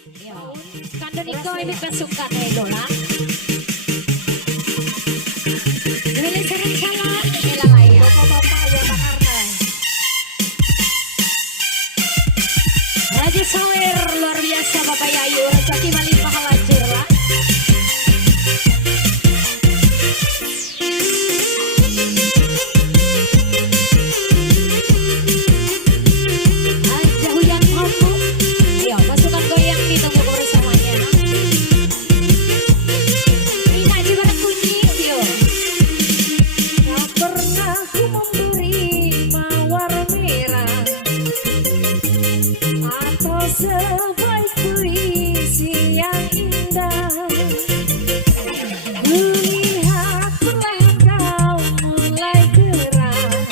Ya, kandun ikaw ay pasukan ay lola. Dili sarang sala, nilalaya. Bapak-bapak ya Pak Karna. Raja Sawer luar biasa Bapak Yayu, Raja Kibali Pakalajur lah. Aja hujan kamu, yo pasukan goyang ditunggu bersamanya. Rina di barat bunyi, yo. Tak pernah ku memberi mawar merah atau sebaik puisi yang indah. Kulihat perlahan kau mulai gerak.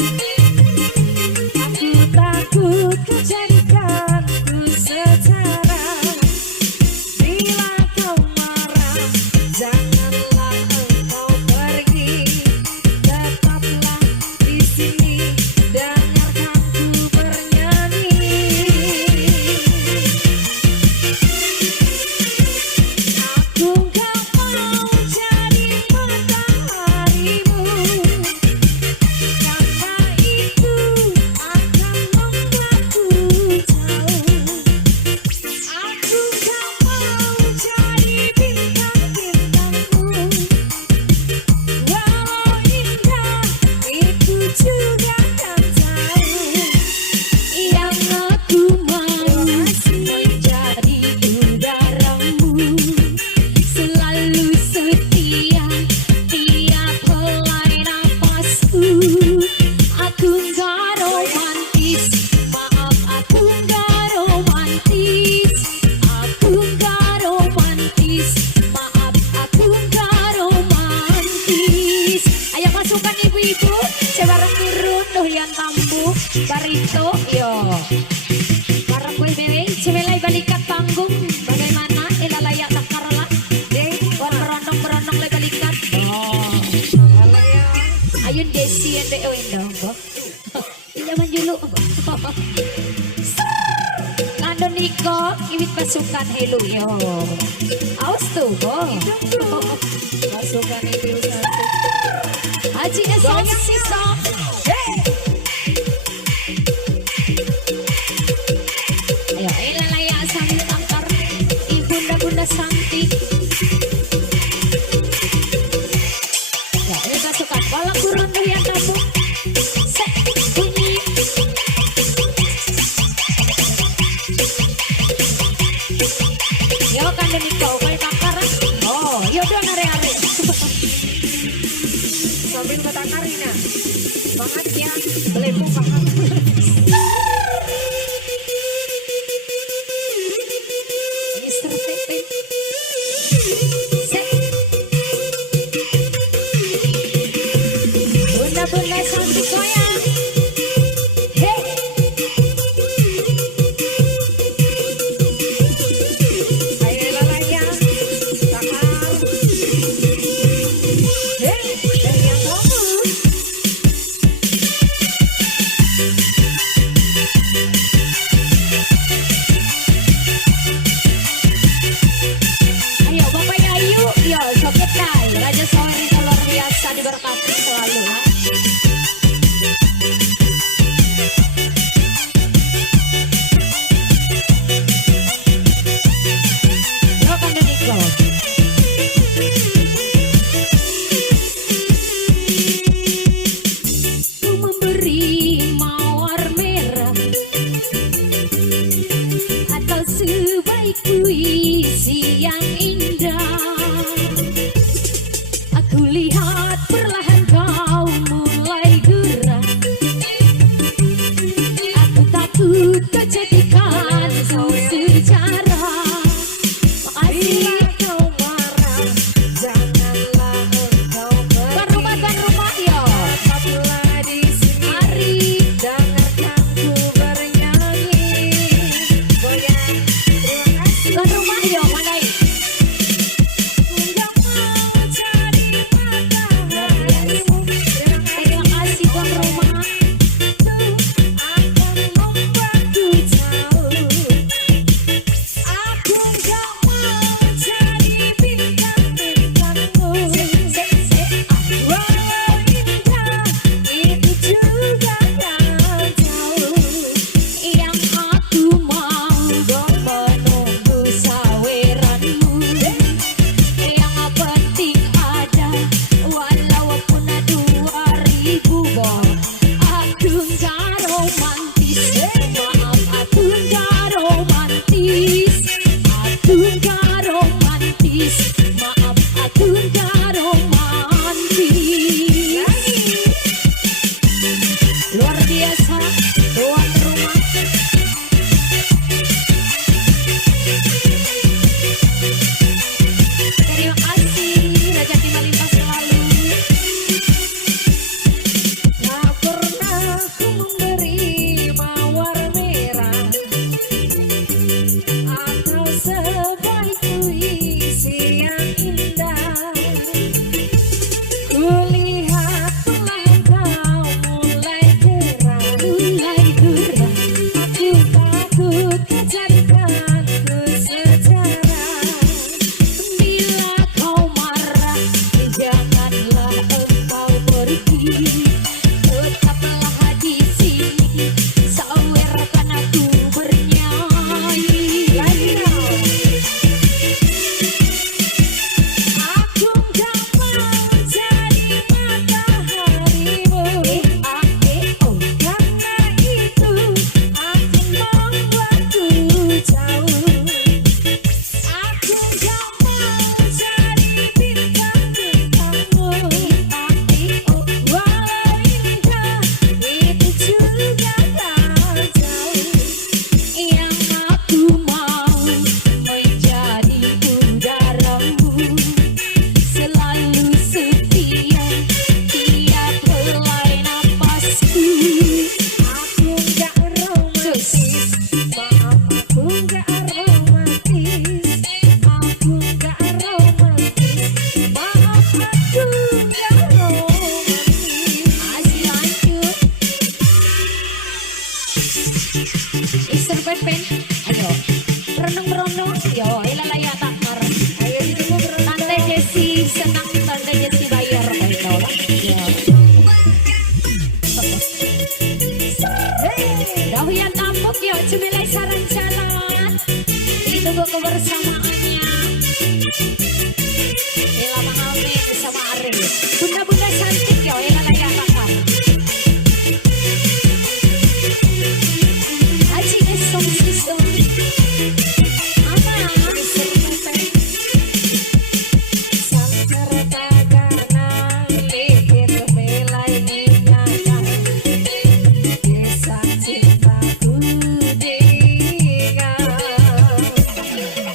Aku takut kau jadikanku secara. Bila kau marah, janganlah engkau pergi. Tetaplah di sini, dengarkan ku bernyanyi. Aku gak mau jadi mataharimu, karena itu akan membuatku jauh. Aku gak mau jadi bintang-bintangmu, walau indah itu juga kan jauh. Yang aku mau menjadi udaramu, selalu setia tiap helai nafasku. Aku gak romantis, maaf aku gak romantis. Aku gak romantis, maaf aku gak romantis. Ayo masukkan ibu-ibu, saya bareng turun doyan tambu barito yo. Bareng gue mele, cewelai balikat panggung. Bagaimana ilalaya tak karola? Berondong-berondong le balikat. Oh, ayun Desi and the window. Ilaman dulu. Nando Niko, ibit pasukan helu yo. Aus tuh, Masukkan itu satu. Haji esok sisa. Ayo ilalaya sambil angkar, ibunda-bunda santi. Ya, ini pasukan bola kurun tuh yang kamu. Set, bunyi. Yo kan demi kau kali bakar. Oh, yo dong are-are. Sambil kota Karina. Semangat ya, belepung paham. Mister Pepe. Set. Bunda-bunda santi goyang. Hey. Ayo lalaya, takar. Hei, dan yang kamu. Ayo Bapak Yayu, yo joget dai. Raja Sawer itu luar biasa diberkati selalu ha. Yo kan Niko. Ku memberi mawar merah atau sebaik puisi yang indah. Aku lihat perlahan kau mulai gerak. Aku takut kau jadikan kau sejarah. Makasih. Bila kau marah, janganlah engkau pergi. Tuan rumah yo. Tetaplah di sini, Mari. dengarkan ku bernyanyi. Goyang, terima kasih. Tuan merenung-merenung. Yo, ilalaya takar. Ayo ditunggu bro. Tante Jessi senang, Tante Jessi bayar. Oh, itu lah. Yo. Dahuyan tambuk yuk, cemilai saran jalan. Ditunggu kebersamaannya. Ila Mahamin sama Arif. Bunda-bunda cantik yuk, ila layak kakak. Haji esong sisong. Aman. Sangkar dagangan lihir belai ninyatan. Kisah cintaku dengan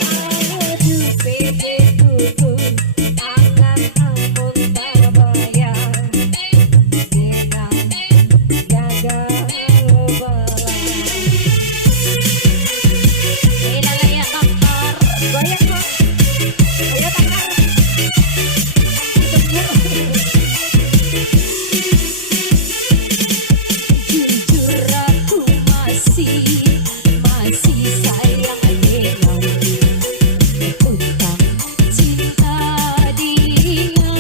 aduh pikirku akan ampun terbayang dengan gagal belang. Ila layak kakak. Goyang kok, ayo takar. Jujur aku masih sayang dengan utang cinta dia,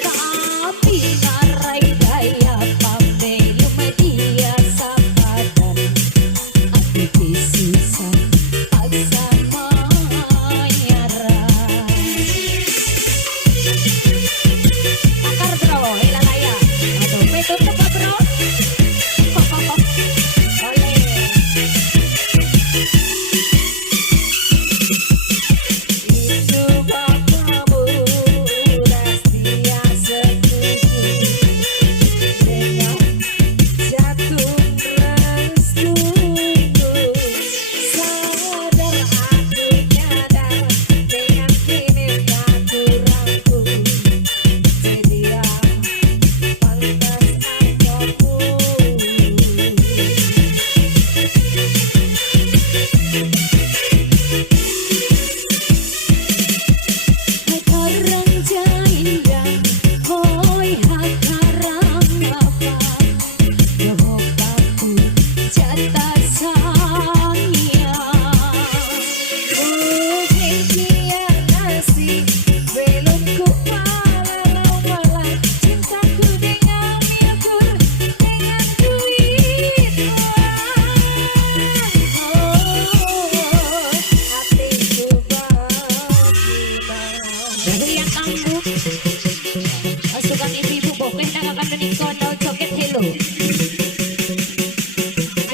tapi ngarai gaya pambelum dia sahabat aku kisah paksa menyerah. Akar bro, ilalaya. Aduh, betul apa bro? Oleh. Itu bapakmu Rastia setuju dengan jatuh restuku. Sadar aku nyadar dengan kinerja kurangku. Sedia pantas aku. Hakarang jaindah, hoi hakarang bapak, dopaku jatah sayang. Mungkin kian nasi belum ku malah cintaku dengan milkur dengan duit uang. Hatiku bagaimana? Dahuyan tambuk, pasukan ibu-ibu bokeh nakakan dening kono joget hello.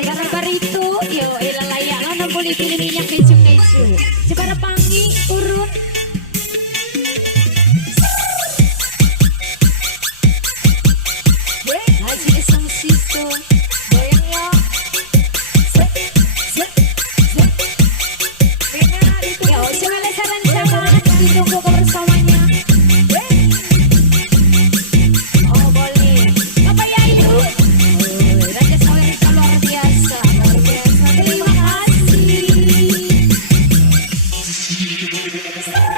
Agar barito, yo ilalaya ano boleh pilih minyak keju. Jepara pangi urut. Haji esong siso. Goyang ya. Set, set, set. Dengar itu. Yo, cemilai saran jalan, ditunggu kebersamanya. Oh boleh. Apa ya itu? Raja Sawerika luar biasa. Luar biasa. Terima kasih.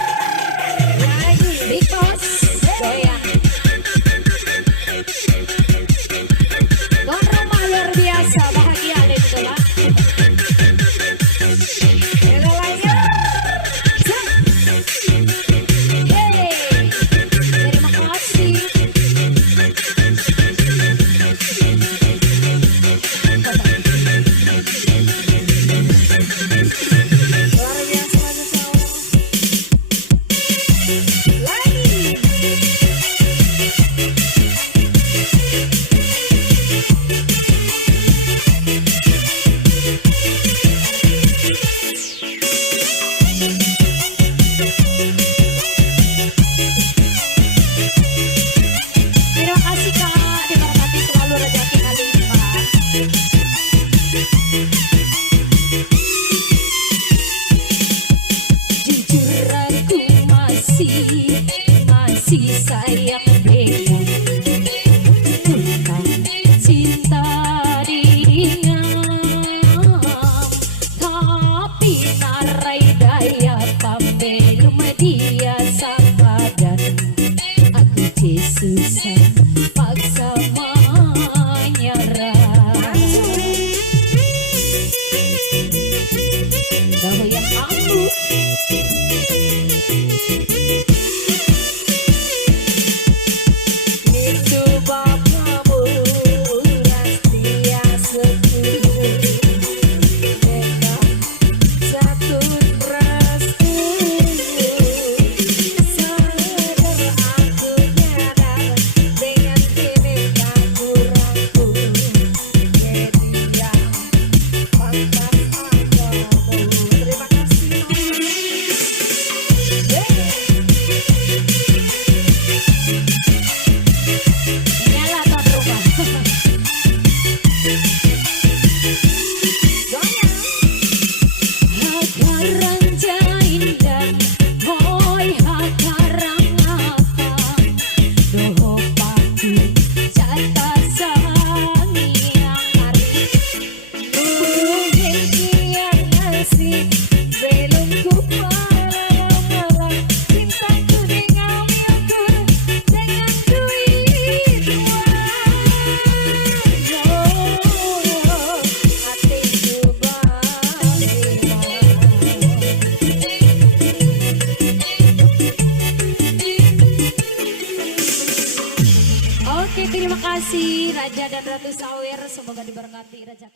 Ratu Sawer, semoga diberkati rezeki.